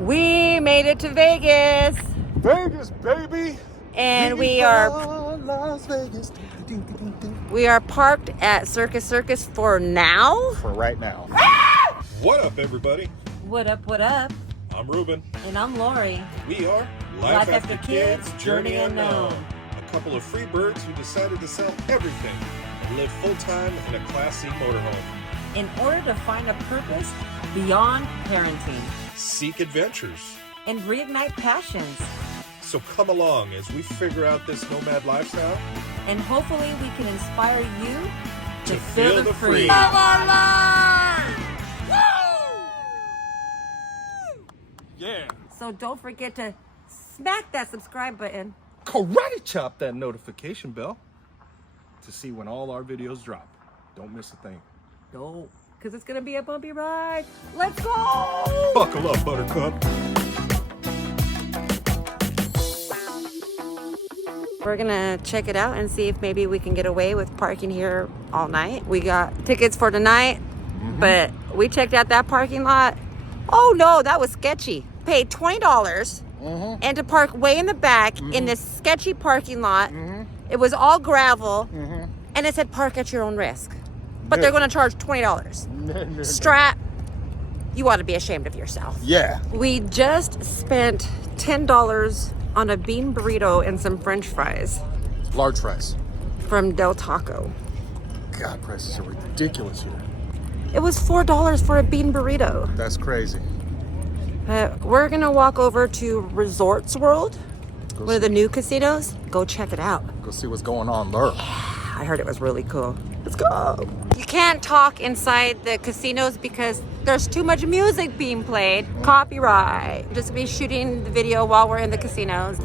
We made it to Vegas. Vegas, baby. And we are Las Vegas. parked at Circus for now. For right now. What up, everybody? What up, what up? I'm Ruben. And I'm Lori. We are Life After Kids, Journey Unknown. A couple of free birds who decided to sell everything and live full-time in a classy motorhome. In order to find a purpose beyond parenting. Seek adventures. And reignite passions. So come along as we figure out this nomad lifestyle. And hopefully we can inspire you to feel the free. Love our life! Yeah. So don't forget to smack that subscribe button. Karate chop that notification bell to see when all our videos drop. Don't miss a thing. No, because it's going to be a bumpy ride. Let's go! Buckle up, Buttercup. We're gonna check it out and see if maybe we can get away with parking here all night. We got tickets for tonight, but we checked out that parking lot. Oh no, that was sketchy. Paid $20 and to park way in the back in this sketchy parking lot. It was all gravel and it said park at your own risk. But they're gonna charge $20. Strap, you ought to be ashamed of yourself. Yeah. We just spent $10 on a bean burrito and some french fries Large fries. from Del Taco. God, prices are ridiculous here. It was $4 for a bean burrito. That's crazy. We're gonna walk over to Resorts World, one of the new casinos. Go check it out. Go see what's going on there. I heard it was really cool. Let's go. You can't talk inside the casinos because there's too much music being played. Copyright. Just be shooting the video while we're in the casinos.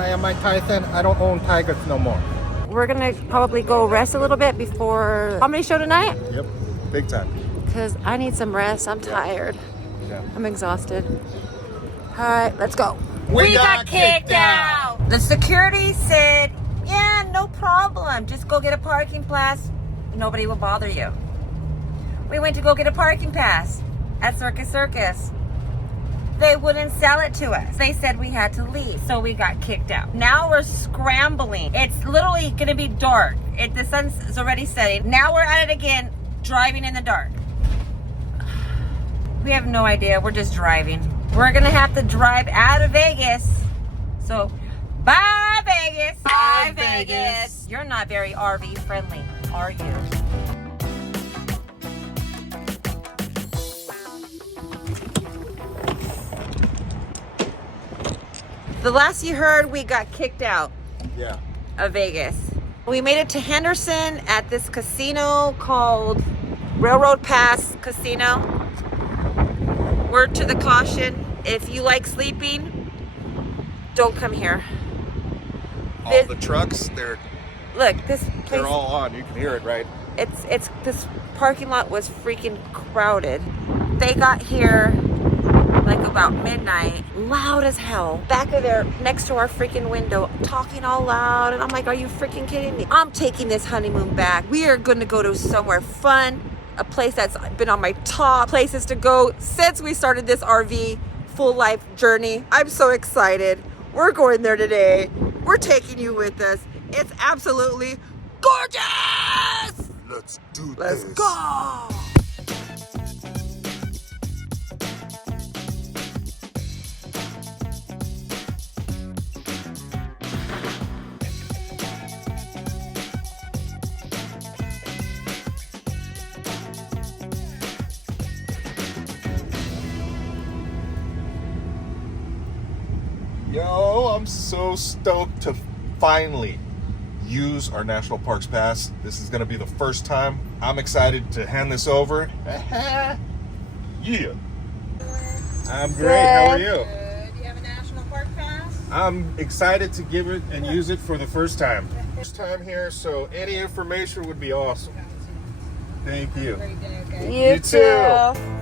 Hi, I'm Mike Tyson. I don't own tigers no more. We're gonna probably go rest a little bit before comedy show tonight. Yep, big time. Because I need some rest. I'm tired. Yeah. I'm exhausted. All right, let's go. We got kicked out. The security said, yeah, no problem. Just go get a parking pass. Nobody will bother you. We went to go get a parking pass at Circus. They wouldn't sell it to us. They said we had to leave, so we got kicked out. Now we're scrambling. It's literally gonna be dark. The sun's already setting. Now we're at it again, driving in the dark. We have no idea, we're just driving. We're gonna have to drive out of Vegas. So, bye Vegas. Bye, Vegas. You're not very RV friendly, are you? The last you heard, we got kicked out Yeah. of Vegas. We made it to Henderson at this casino called Railroad Pass Casino. Word to the caution, if you like sleeping, don't come here. All the trucks, Look, this place, they're all on. You can hear it, right? it's this parking lot was freaking crowded. They got here like about midnight, loud as hell. Back of there, next to our freaking window, talking all loud. And I'm like, are you freaking kidding me? I'm taking this honeymoon back. We are gonna go to somewhere fun, a place that's been on my top places to go since we started this RV full life journey. I'm so excited. We're going there today. We're taking you with us. It's absolutely gorgeous. Let's do Let's this. go. Yo, I'm so stoked to finally use our National Parks Pass. This is going to be the first time. I'm excited to hand this over. Yeah. I'm great. How are you? Do you have a National Park Pass? I'm excited to give it and use it for the first time. First time here, so any information would be awesome. Thank you. Great day, okay? You too.